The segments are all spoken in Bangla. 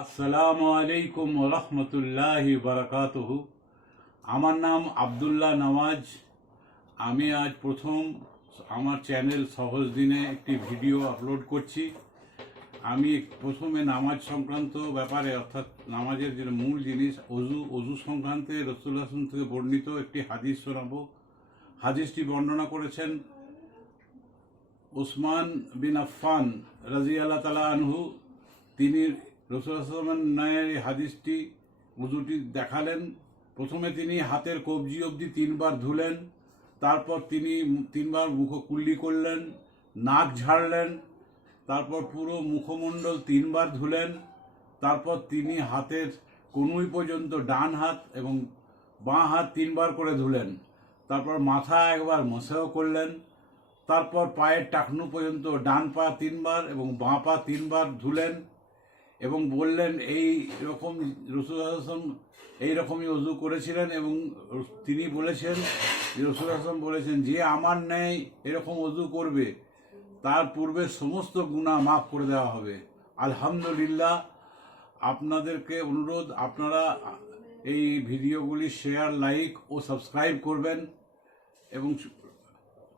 আসসালামু আলাইকুম রহমতুল্লাহি বারাকাতুহু। আমার নাম আবদুল্লাহ নওয়াজ। আমি আজ প্রথম আমার চ্যানেল সহজ দিনে একটি ভিডিও আপলোড করছি। আমি প্রথমে নামাজ সংক্রান্ত ব্যাপারে, অর্থাৎ নামাজের যে মূল জিনিস অজু সংক্রান্তে রাসূলুল্লাহ থেকে বর্ণিত একটি হাদিস শোনাবো। হাদিসটি বর্ণনা করেছেন উসমান বিন আফফান রাদিয়াল্লাহু তাআলা আনহু। তিনি রাসূলুল্লাহ ন্যায় হাদিসটি উযুটি দেখালেন। প্রথমে তিনি হাতের কবজি অবধি 3 বার ধুলেন, তারপর তিনি 3 বার মুখকুল্লি করলেন, নাক ঝাড়লেন, তারপর পুরো মুখমণ্ডল 3 বার ধুলেন, তারপর তিনি হাতের কনুই পর্যন্ত ডান হাত এবং বাঁ হাত 3 বার করে ধুলেন, তারপর মাথা একবার মসাহ করলেন, তারপর পায়ের টাকনু পর্যন্ত ডান পা 3 বার এবং বাঁ পা 3 বার ধুলেন এবং বললেন এই রকম রাসূলুল্লাহ এইরকমই অজু করেছিলেন। এবং তিনি বলেছেন, রাসূলুল্লাহ বলেছেন, যে আমার ন্যায় এরকম অজু করবে তার পূর্বের সমস্ত গুনাহ মাফ করে দেওয়া হবে। আলহামদুলিল্লাহ। আপনাদেরকে অনুরোধ, আপনারা এই ভিডিওগুলি শেয়ার, লাইক ও সাবস্ক্রাইব করবেন এবং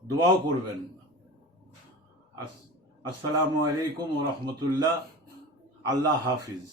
দোয়াও করবেন। আসসালামু আলাইকুম ওয়া রাহমাতুল্লাহ। আল্লাহ হাফিজ।